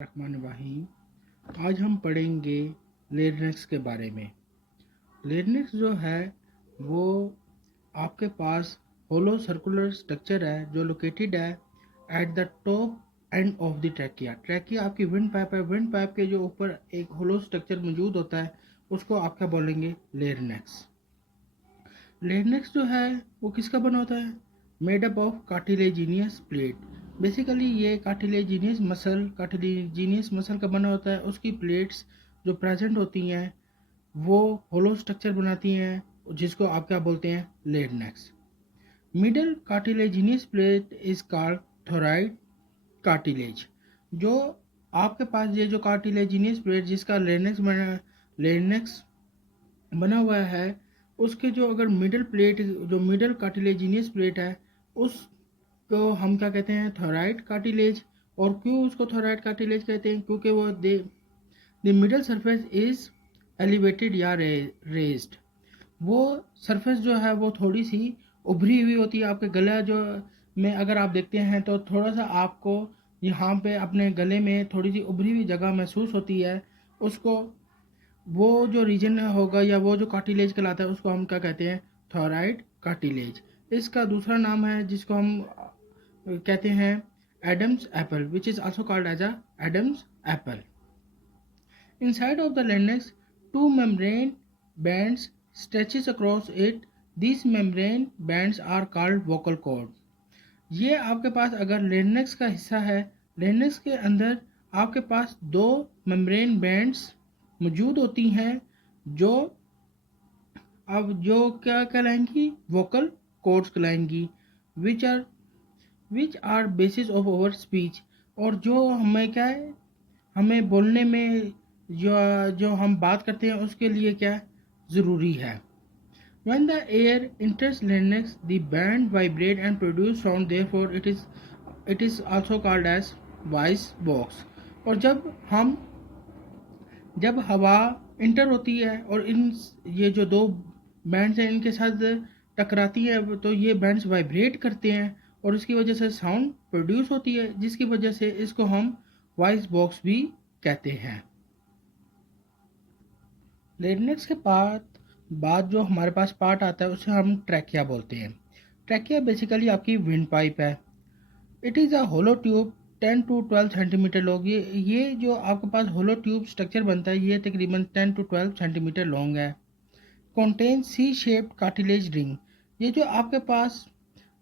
रहमानिर्रहीम। आज हम पढ़ेंगे लेरनेक्स के बारे में। लेरनेक्स जो है वो आपके पास होलो सर्कुलर स्ट्रक्चर है जो लोकेटेड है at the top end of the trachea. Trachea आपकी विंड पाइप है, विंड पाइप के जो ऊपर एक होलो स्ट्रक्चर मौजूद होता है उसको आप क्या बोलेंगे? लेरनेक्स। लेरनेक्स जो है वो किसका बना होता है? Made up of cartilaginous plate. Basically ये कार्टिलेजिनियस मसल का बना होता है। उसकी प्लेट्स जो प्रेजेंट होती हैं वो होलो स्ट्रक्चर बनाती हैं जिसको आप क्या बोलते हैं? Larynx. Middle cartilaginous plate is called thyroid cartilage. जो आपके पास ये जो कार्टिलेजिनियस प्लेट जिसका लेरनेक्स बना हुआ है उसके जो अगर मिडल कार्टिलेजिनियस प्लेट है उसको हम क्या कहते हैं? Thyroid cartilage. और क्यों उसको थोराइड कार्टिलेज कहते हैं? क्योंकि वो the middle surface is elevated या रेज्ड। वो सरफेस जो है वो थोड़ी सी उभरी हुई होती है। आपके गला जो में अगर आप देखते हैं तो थोड़ा सा आपको यहाँ पे अपने गले में थोड़ी सी उभरी हुई जगह महसूस होती है। उसको वो जो रीजन होगा या वो जो कार्टिलेज कहलाता है उसको हम क्या कहते हैं? Thyroid cartilage. इसका दूसरा नाम है जिसको हम कहते हैं Adam's apple, which is also called as Adam's apple. Inside of the larynx, two membrane bands stretches across it. These membrane bands are called vocal cord. ये आपके पास अगर लेरनेक्स का हिस्सा है, लेरनेक्स के अंदर आपके पास दो मेम्ब्रेन बैंड्स मौजूद होती हैं जो अब जो क्या कहलाएंगी? वोकल कॉर्ड्स कहलाएंगी। Which are basis of our speech. और जो हमें क्या है, हमें बोलने में जो हम बात करते हैं उसके लिए क्या ज़रूरी है। When the air enters larynx, the band vibrate and produce sound. Therefore, it is also called as voice box. और जब हवा इंटर होती है और ये जो दो बैंड्स हैं इनके साथ टकराती है तो ये बैंड्स वाइब्रेट करते हैं और इसकी वजह से साउंड प्रोड्यूस होती है, जिसकी वजह से इसको हम वॉइस बॉक्स भी कहते हैं। लेरनेक्स के बाद जो हमारे पास पार्ट आता है उसे हम ट्रैकिया बोलते हैं। ट्रैकिया बेसिकली आपकी विंड पाइप है। It is a hollow tube 10 to 12 centimetre long. ये जो आपके पास होलो ट्यूब स्ट्रक्चर बनता है ये तकरीबन 10 to 12 सेंटीमीटर लॉन्ग है। Contain C shaped cartilage ring. ये जो आपके पास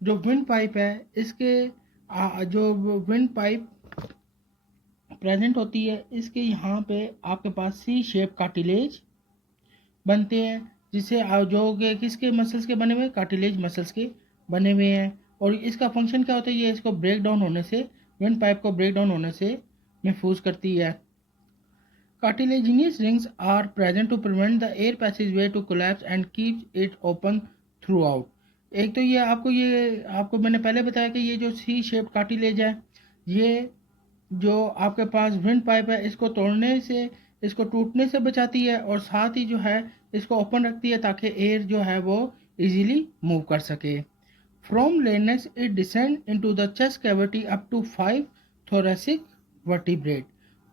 जो विंड पाइप है इसके जो विंड पाइप प्रेजेंट होती है इसके यहाँ पे आपके पास सी शेप कार्टिलेज बनते हैं जिससे जो कि किसके मसल्स के बने हुए? कार्टिलेज मसल्स के बने हुए हैं। और इसका फंक्शन क्या होता है? ये इसको ब्रेक डाउन होने से, विंड पाइप को ब्रेक डाउन होने से महफूज करती है। Cartilaginous rings are present to prevent the air passageway to collapse and keep it open throughout. एक तो ये आपको मैंने पहले बताया कि ये जो सी शेप कार्टिलेज है ये जो आपके पास विंड पाइप है इसको तोड़ने से, इसको टूटने से बचाती है और साथ ही जो है इसको ओपन रखती है ताकि एयर जो है वो इजीली मूव कर सके। From larynx it descend into the chest cavity up to 5 thoracic vertebrae।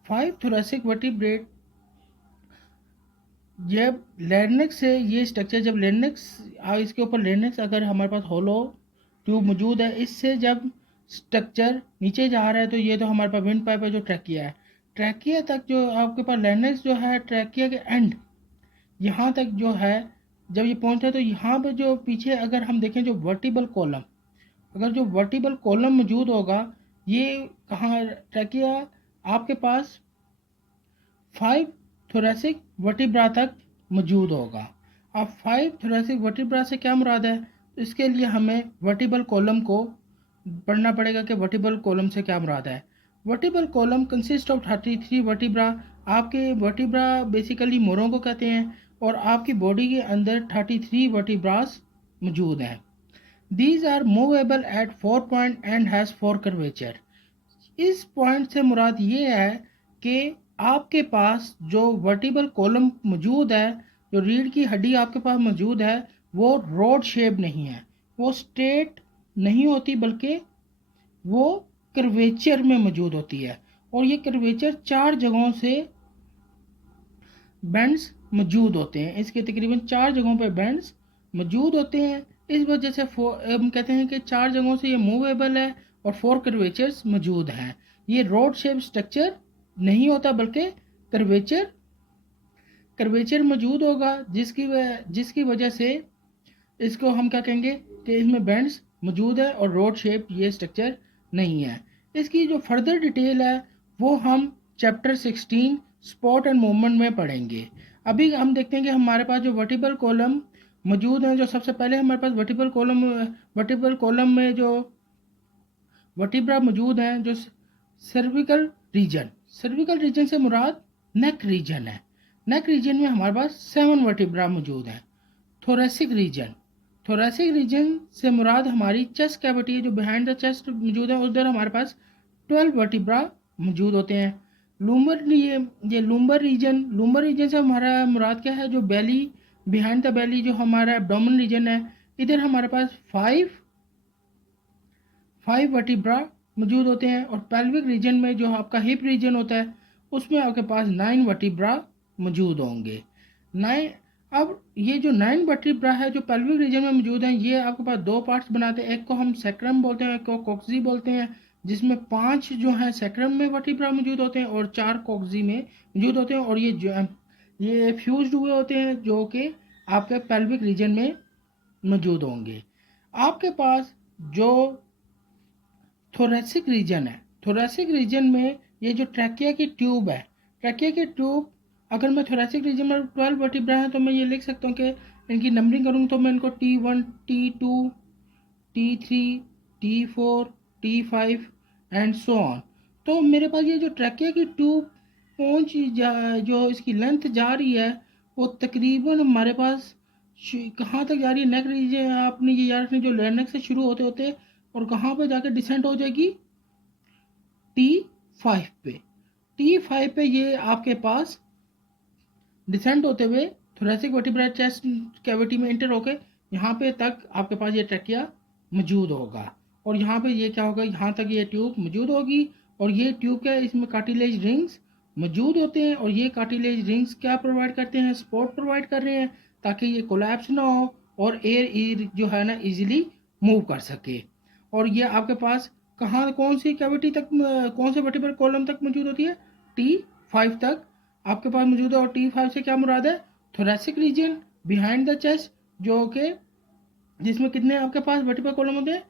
5 thoracic vertebrae जब लेरनेक्स से ये स्ट्रक्चर, जब लेरनेक्स इसके ऊपर लेरनेक्स अगर हमारे पास होलो ट्यूब मौजूद है इससे जब स्ट्रक्चर नीचे जा रहा है तो ये तो हमारे पास विंड पाइप है जो ट्रैकिया है। ट्रैकिया तक जो आपके पास लेरनेक्स जो है ट्रैकिया के एंड यहाँ तक जो है जब ये पहुँचता है तो यहाँ पर जो पीछे अगर हम देखें जो वर्टिबल कॉलम, अगर जो वर्टिबल कॉलम मौजूद होगा ये कहाँ? ट्रैकिया आपके पास 5 thoracic वर्टिब्रा तक मौजूद होगा। अब 5 thoracic वर्टिब्रा से क्या मुराद है? इसके लिए हमें वर्टिबल कॉलम को पढ़ना पड़ेगा कि वर्टिबल कॉलम से क्या मुराद है। Vertebral column consist of 33 vertebra. आपके वर्टिब्रा बेसिकली मोरों को कहते हैं और आपकी बॉडी के अंदर 33 वर्टिब्रास मौजूद हैं। These are movable at 4 point and has 4 curvature. इस पॉइंट से मुराद ये है कि आपके पास जो वर्टिबल कॉलम मौजूद है, जो रीढ़ की हड्डी आपके पास मौजूद है वो रोड शेप नहीं है, वो स्ट्रेट नहीं होती बल्कि वो कर्वेचर में मौजूद होती है। और ये कर्वेचर 4 जगहों से बैंड्स मौजूद होते हैं। इसके तकरीबन 4 जगहों पे बैंड्स मौजूद होते हैं। इस वजह से हम कहते हैं कि 4 जगहों से ये मूवेबल है और 4 कर्वेचर्स मौजूद हैं। ये रोड शेप स्ट्रक्चर नहीं होता बल्कि कर्वेचर कर्वेचर मौजूद होगा, जिसकी वजह से इसको हम क्या कहेंगे कि इसमें बैंड्स मौजूद है और रोड शेप ये स्ट्रक्चर नहीं है। इसकी जो फर्दर डिटेल है वो हम चैप्टर 16 स्पॉट एंड मूवमेंट में पढ़ेंगे। अभी हम देखते हैं कि हमारे पास जो वर्टिबल कॉलम मौजूद हैं, जो सबसे पहले हमारे पास वर्टिबल कॉलम में जो वर्टिब्रा मौजूद हैं, जो सर्विकल रीजन से मुराद नेक रीजन है। नेक रीजन में हमारे पास 7 वर्टिब्रा मौजूद हैं। थोरेसिक रीजन से मुराद हमारी चेस्ट कैविटी है, जो बिहाइंड द चेस्ट मौजूद है, उधर हमारे पास 12 वर्टिब्रा मौजूद होते हैं। लूम्बर रीजन से हमारा मुराद क्या है, जो बेली बिहाइंड द बेली जो हमारा एब्डोमेन रीजन है, इधर हमारे पास 5 वर्टिब्रा मौजूद होते हैं। और पेल्विक रीजन में जो आपका हिप रीजन होता है उसमें आपके पास 9 वर्टिब्रा मौजूद होंगे। 9 अब ये जो 9 वर्टिब्रा है जो पेल्विक रीजन में मौजूद हैं, ये आपके पास 2 पार्ट्स बनाते हैं। एक को हम सैक्रम बोलते हैं, एक को कॉक्सी बोलते हैं, जिसमें 5 जो हैं सैक्रम में वर्टिब्रा मौजूद होते हैं और 4 कॉक्सी में मौजूद होते हैं। और ये फ्यूज्ड हुए होते हैं जो कि आपके पेल्विक रीजन में मौजूद होंगे। आपके पास जो थोरेसिक रीजन में ये जो ट्रैकिया की ट्यूब अगर मैं थोरेसिक रीजन में 12 वर्टिब्रा है तो मैं ये लिख सकता हूँ कि इनकी नंबरिंग करूँ तो मैं इनको T1 T2 T3 T4 T5 and so on. तो मेरे पास ये जो ट्रैकिया की ट्यूब जो इसकी लेंथ जा रही है वो तकरीबन हमारे पास कहाँ तक जा रही है, नेक रीजन आपने ये याद रखनी, जो लेनेक से शुरू होते होते और कहाँ पे जाकर डिसेंट हो जाएगी T5 पे ये आपके पास डिसेंट होते हुए थोरेसिक वर्टिब्रा चेस्ट कैविटी में एंटर होके यहाँ पे तक आपके पास ये ट्रैकिया मौजूद होगा। और यहाँ पे ये क्या होगा, यहाँ तक ये ट्यूब मौजूद होगी। और ये ट्यूब क्या है, इसमें कार्टिलेज रिंग्स मौजूद होते हैं और ये कार्टिलेज रिंग्स क्या प्रोवाइड करते हैं, सपोर्ट प्रोवाइड कर रहे हैं ताकि ये कोलैप्स ना हो और एयर जो है ना इजीली मूव कर सके। और ये आपके पास कौन सी कैविटी तक, कौन से वर्टिब्रल कॉलम तक मौजूद होती है, T5 तक आपके पास मौजूद है। और T5 से क्या मुराद है, thoracic region behind the chest, जो कि जिसमें कितने आपके पास वर्टिब्रल कॉलम होते हैं,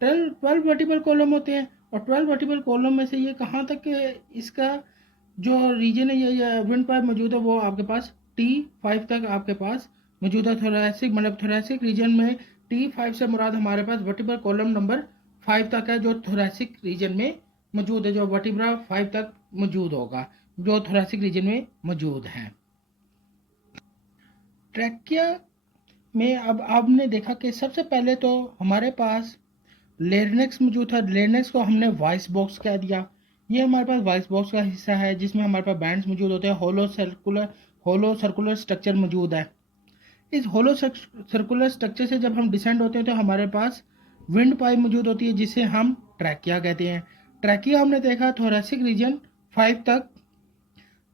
12 वर्टिब्रल कॉलम होते हैं। और 12 वर्टिब्रल कॉलम में से ये कहाँ तक इसका जो रीजन है ये विंड पाइप मौजूद है, वो आपके पास T5 तक आपके पास मौजूद है। थोरेसिक रीजन में T5 से मुराद हमारे पास वर्टिब्रल कॉलम नंबर 5 तक है, जो थोरेसिक रीजन में मौजूद है, जो वर्टिब्रा 5 तक मौजूद होगा, जो थोरेसिक रीजन में मौजूद है। ट्रैकिया में अब आपने देखा कि सबसे पहले तो हमारे पास लेरिनेक्स मौजूद था। लेरिनेक्स को हमने वॉइस बॉक्स कह दिया। ये हमारे पास वॉइस बॉक्स का हिस्सा है जिसमें हमारे पास बैंड्स मौजूद होते हैं। होलो सर्कुलर स्ट्रक्चर मौजूद है। इस होलो सर्कुलर स्ट्रक्चर से जब हम डिसेंड होते हैं तो हमारे पास विंड पाइप मौजूद होती है जिसे हम ट्रैकिया कहते हैं। ट्रैकिया हमने देखा थोरेसिक रीजन 5 तक,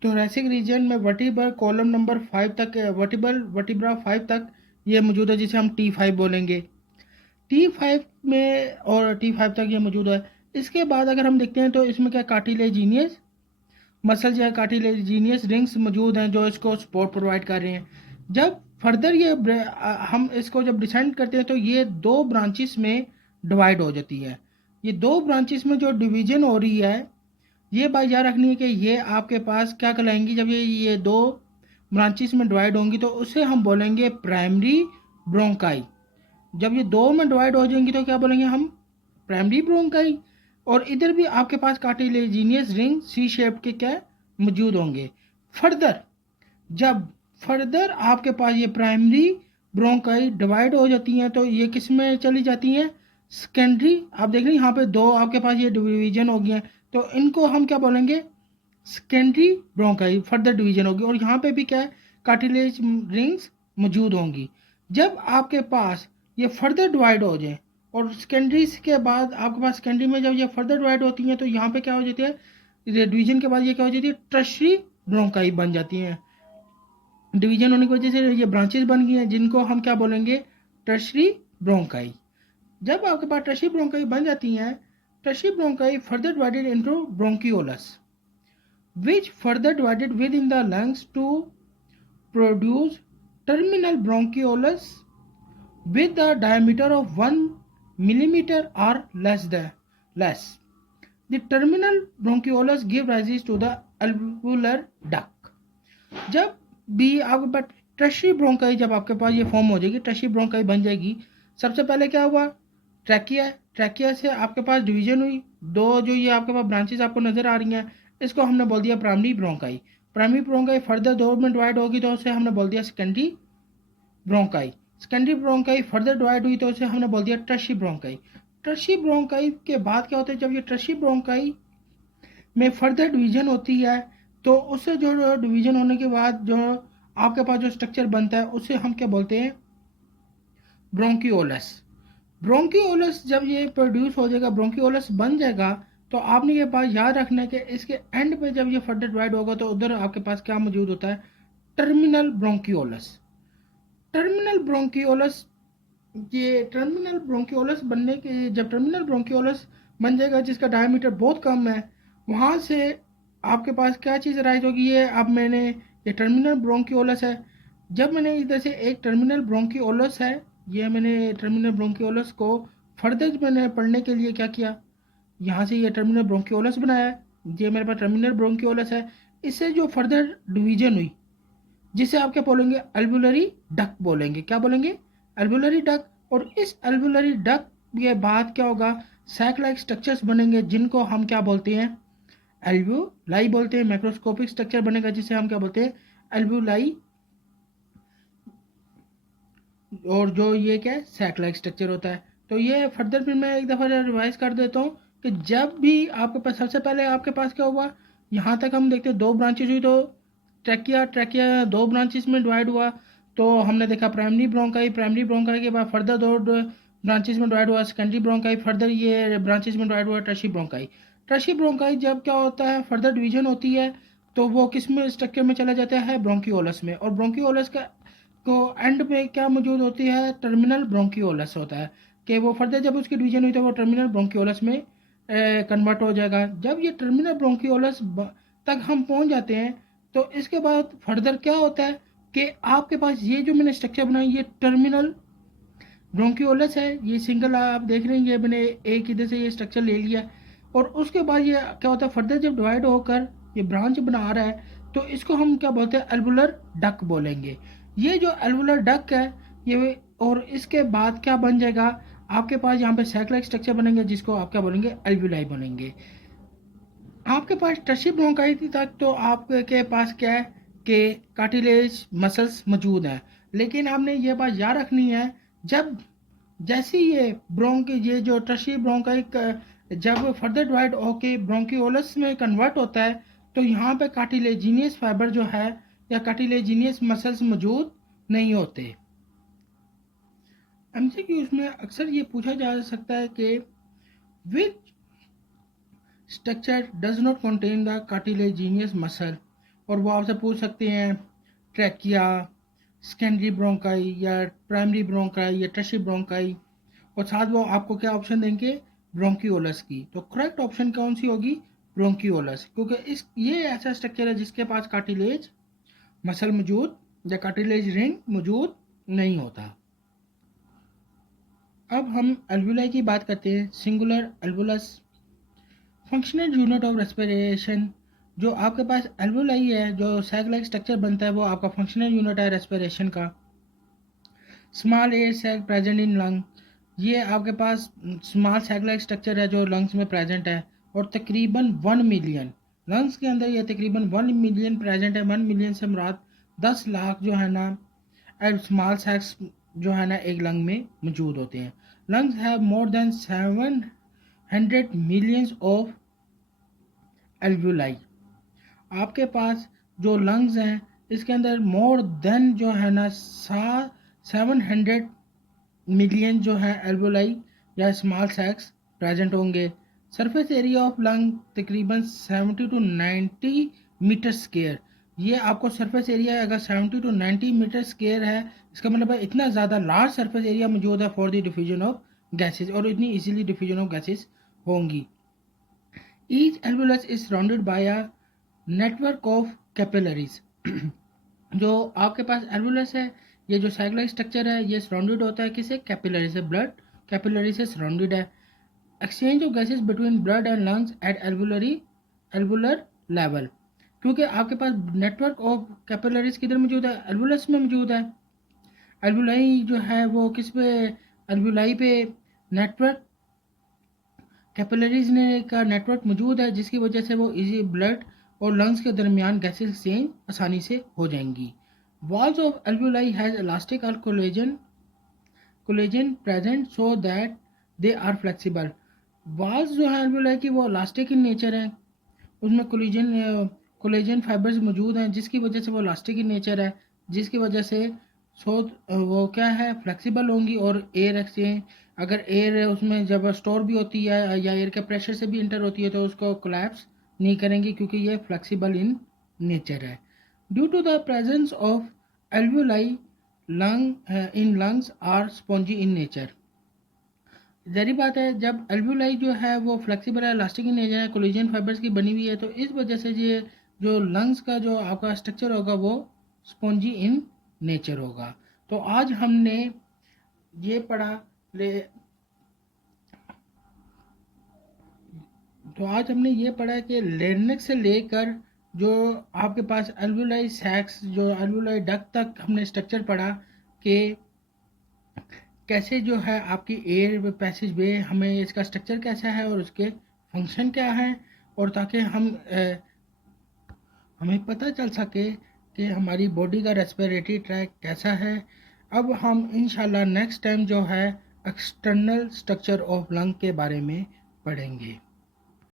थोरेसिक रीजन में वर्टिब्रल कॉलम नंबर 5 तक, वर्टिब्रा 5 तक ये मौजूद है जिसे हम T5 बोलेंगे। T5 में और T5 तक ये मौजूद है। इसके बाद अगर हम देखते हैं तो इसमें क्या कार्टिलेजिनियस मसल जो है, कार्टिलेजिनियस रिंग्स मौजूद हैं जो इसको सपोर्ट प्रोवाइड कर रहे हैं। जब फर्दर ये हम इसको जब डिसेंड करते हैं तो ये 2 ब्रांचेस में डिवाइड हो जाती है। ये 2 ब्रांचेस में जो डिवीजन हो रही है, ये बात याद रखनी है कि ये आपके पास क्या कहलाएंगी, जब ये 2 ब्रांचेस में डिवाइड होंगी तो उसे हम बोलेंगे प्राइमरी ब्रोंकाई। जब ये 2 में डिवाइड हो जाएंगी तो क्या बोलेंगे हम, प्राइमरी ब्रोंकाई। और इधर भी आपके पास कार्टिलेजिनियस रिंग सी शेप के क्या मौजूद होंगे। जब फर्दर आपके पास ये प्राइमरी ब्रोंकाई डिवाइड हो जाती हैं तो ये किस में चली जाती हैं, सेकेंडरी। आप देख रहे हैं यहाँ पे 2 आपके पास ये डिवीजन हो गई हैं तो इनको हम क्या बोलेंगे, सेकेंडरी ब्रोंकाई फर्दर डिवीजन होगी। और यहाँ पे भी क्या है, कार्टिलेज रिंग्स मौजूद होंगी। जब आपके पास ये फर्दर डिवाइड हो जाए और सेकेंडरी के बाद आपके पास सेकेंडरी में जब ये फर्दर डिवाइड होती हैं तो यहाँ पे क्या हो जाती है, डिवीजन के बाद ये क्या हो जाती है, टर्शरी ब्रोंकाई बन जाती हैं। डिवीजन होने की वजह से ये ब्रांचेस बन गई हैं जिनको हम क्या बोलेंगे, टर्शरी ब्रोंकाई। जब आपके पास टर्शरी ब्रोंकाई बन जाती हैं, tertiary bronchi further divided into bronchioles which further divided within the lungs to produce terminal bronchioles with the diameter of 1 millimeter or less. The terminal bronchioles give rise to the alveolar duct. जब भी आपके पास tertiary bronchi, जब आपके पास ये form हो जाएगी, tertiary bronchi बन जाएगी, सबसे पहले क्या हुआ, ट्रैकिया, ट्रैकिया से आपके पास डिवीजन हुई, दो जो ये आपके पास ब्रांचेस आपको नजर आ रही हैं, इसको हमने बोल दिया primary bronchi. Primary bronchi further दो में डिवाइड होगी तो उसे हमने बोल दिया secondary bronchi. Secondary bronchi further divide हुई तो उसे हमने बोल दिया टर्शरी ब्रोंकाई। टर्शरी ब्रोंकाई के बाद क्या होता है, जब ये टर्शरी ब्रोंकाई में फर्दर डिवीजन होती है तो उससे जो डिवीजन होने के बाद जो आपके पास जो स्ट्रक्चर बनता है उसे हम क्या बोलते हैं, ब्रोंकियोलस। ब्रोंकियोलस जब ये प्रोड्यूस हो जाएगा, ब्रोंकियोलस बन जाएगा, तो आपने ये बात याद रखना है कि इसके एंड पे जब ये फर्दर डिवाइड होगा तो उधर आपके पास क्या मौजूद होता है, टर्मिनल ब्रोंकियोलस। टर्मिनल ब्रोंकियोलस, ये टर्मिनल ब्रोंकियोलस बनने के, जब टर्मिनल ब्रोंकियोलस बन जाएगा जिसका डायमीटर बहुत कम है, वहाँ से आपके पास क्या चीज़ राइज होगी, ये अब मैंने, ये टर्मिनल ब्रोंकियोलस है, जब मैंने इधर से एक टर्मिनल ब्रोंकियोलस है, ये मैंने टर्मिनल ब्रोंकियोलस को फर्दर मैंने पढ़ने के लिए क्या किया, यहाँ से ये टर्मिनल ब्रोंकियोलस बनाया, ये मेरे पास टर्मिनल ब्रोंकियोलस है, इससे जो फर्दर डिवीजन हुई जिसे आप क्या बोलेंगे, अल्वुलरी डक बोलेंगे। क्या बोलेंगे, अल्वुलरी डक। और इस अल्वुलरी डक के बाद क्या होगा, सैक लाइक स्ट्रक्चर्स बनेंगे जिनको हम क्या बोलते हैं, एल्वुलाई बोलते हैं। माइक्रोस्कोपिक स्ट्रक्चर बनेगा जिसे हम क्या बोलते हैं, एल्वुलाई। और जो ये क्या है, सैक लाइक स्ट्रक्चर होता है। तो ये फर्दर फिर मैं एक दफ़ा रिवाइज कर देता हूँ कि जब भी आपके पास, सबसे पहले आपके पास क्या हुआ, यहाँ तक हम देखते हैं दो ब्रांचेज हुई, तो ट्रैकिया, ट्रैकिया दो ब्रांचेस में डिवाइड हुआ, तो हमने देखा प्राइमरी ब्रोंकाई, प्राइमरी ब्रोंकाई के बाद फर्दर दो ब्रांचेस में डिवाइड हुआ, सेकेंडरी ब्रोंकाई, फर्दर ये ब्रांचेस में डिवाइड हुआ टर्शरी ब्रोंकाई। टर्शरी ब्रोंकाई जब क्या होता है, फर्दर डिवीजन होती है, तो वो किस में, स्ट्रक्चर में चला जाता है, ब्रोंकियोलस में। और ब्रोंकियोलस का को एंड पे क्या मौजूद होती है, टर्मिनल ब्रोंकियोलस होता है, कि वो फर्दर जब उसकी डिवीजन हुई तो वो टर्मिनल ब्रोंकियोलस में कन्वर्ट हो जाएगा। जब ये टर्मिनल ब्रोंकियोलस तक हम पहुंच जाते हैं तो इसके बाद फर्दर क्या होता है कि आपके पास ये जो मैंने स्ट्रक्चर बनाई, ये टर्मिनल ब्रोंकियोलस है, ये सिंगल आप देख रहे हैं, ये मैंने एक इधर से ये स्ट्रक्चर ले लिया। और उसके बाद ये क्या होता है, फर्दर जब डिवाइड होकर ये ब्रांच बना रहा है तो इसको हम क्या बोलते हैं, एल्वुलर डक बोलेंगे। ये जो एल्वुलर डक है ये, और इसके बाद क्या बन जाएगा, आपके पास यहाँ पे सैक लाइक स्ट्रक्चर बनेंगे जिसको आप क्या बोलेंगे, एल्वुलाई बनेंगे। आपके पास टर्शरी ब्रोंकाई तक तो आपके पास क्या है कि कार्टिलेज मसल्स मौजूद हैं, लेकिन आपने ये बात याद रखनी है, जब जैसे ये ये जो टर्शरी ब्रोंकाई जब फर्दर डिवाइड होके ब्रोंकियोलस में कन्वर्ट होता है तो यहाँ पे कार्टिलेजिनियस फाइबर जो है या कार्टिलेजिनियस मसल्स मौजूद नहीं होते। एमसीक्यूज में अक्सर ये पूछा जा सकता है कि which structure does not contain the cartilaginous muscle, और वो आपसे पूछ सकते हैं ट्रैकिया, सेकेंडरी ब्रोंकाई या प्राइमरी ब्रोंकाई या टर्शरी ब्रोंकाई, और साथ वो आपको क्या ऑप्शन देंगे, ब्रोंकियोलस की। तो करेक्ट ऑप्शन कौन सी होगी, ब्रोंकियोलस, क्योंकि इस ये ऐसा स्ट्रक्चर है जिसके पास कार्टिलेज मसल मौजूद या कार्टिलेज रिंग मौजूद नहीं होता। अब हम एल्वुलाई की बात करते हैं। Singular alveolus, functional unit of respiration. जो आपके पास एल्वुलाई है, जो सैक लाइक स्ट्रक्चर बनता है, वो आपका फंक्शनल यूनिट है रेस्पिरेशन का। Small air sac present in lung, ये आपके पास स्मॉल सैक लाइक स्ट्रक्चर है जो लंग्स में प्रेजेंट है, और तकरीबन 1 मिलियन लंग्स के अंदर ये तकरीबन 1 मिलियन प्रेजेंट है। 1 मिलियन से मुराद 10 लाख जो है ना स्मॉल सैक्स जो है ना एक लंग में मौजूद होते हैं। Lungs have more than 700 millions of alveoli. आपके पास जो लंग्स हैं इसके अंदर मोर देन जो है ना 700 मिलियन जो है एल्वुलाई या स्मॉल सैक्स प्रेजेंट होंगे। सरफेस एरिया ऑफ लंग तकरीबन 70 टू 90 मीटर स्क्वायर। ये आपको सरफेस एरिया अगर 70 टू 90 मीटर स्क्वायर है, इसका मतलब है इतना ज़्यादा लार्ज सरफेस एरिया मौजूद है for the diffusion of gases, और इतनी इजीली डिफ्यूजन ऑफ गैसेज होंगी। Each alveolus is surrounded by a network of capillaries. जो आपके पास एल्वुलस है, ये जो साइक्लोइड स्ट्रक्चर है, ये सराउंडेड होता है किसे? कैपिलरी से। ब्लड कैपिलरी से सराउंडेड है। Exchange of gases between blood and lungs at alveolar level. क्योंकि आपके पास नेटवर्क ऑफ कैपिलरीज किधर मौजूद है? एल्वुलस में मौजूद है। एल्वुलाई जो है वो किस पे? एल्वुलाई पे नेटवर्क कैपिलरीज ने का नेटवर्क मौजूद है, जिसकी वजह से वो इजी ब्लड और लंग्स के दरमियान गैसेस एक्सचेंज आसानी से हो जाएंगी। Walls of alveoli has elastic और collagen present so that they are flexible. Walls जो है एल्वुलाई की वो इलास्टिक इन नेचर है, उसमें कोलेजन फाइबर्स मौजूद हैं, जिसकी वजह से वो इलास्टिक इन नेचर है, जिसकी वजह से सो वो क्या है? फ्लेक्सिबल होंगी। और एयर एक्सचेंज, अगर एयर उसमें जब स्टोर भी होती है या एयर के प्रेशर से भी इंटर होती है तो उसको कोलैप्स नहीं करेंगी, क्योंकि ये फ्लेक्सिबल इन नेचर है। Due to the presence of alveoli lungs are spongy in nature. ज़ाहिर बात है, जब एल्वुलाई जो है वो फ्लेक्सिबल है, इलास्टिक इन नेचर है, कोलेजन फाइबर्स की बनी हुई है, तो इस वजह से ये जो लंग्स का जो आपका स्ट्रक्चर होगा वो स्पॉन्जी इन नेचर होगा। तो आज हमने ये पढ़ा ले तो आज हमने ये पढ़ा कि लेरिंक्स से लेकर जो आपके पास एल्वुलाई सैक्स, जो एल्वुलाई डक्ट तक हमने स्ट्रक्चर पढ़ा कि कैसे जो है आपकी एयर पैसेज वे, हमें इसका स्ट्रक्चर कैसा है और उसके फंक्शन क्या है, और ताकि हमें पता चल सके कि हमारी बॉडी का रेस्पिरेटरी ट्रैक कैसा है। अब हम इंशाल्लाह नेक्स्ट टाइम जो है एक्सटर्नल स्ट्रक्चर ऑफ लंग के बारे में पढ़ेंगे।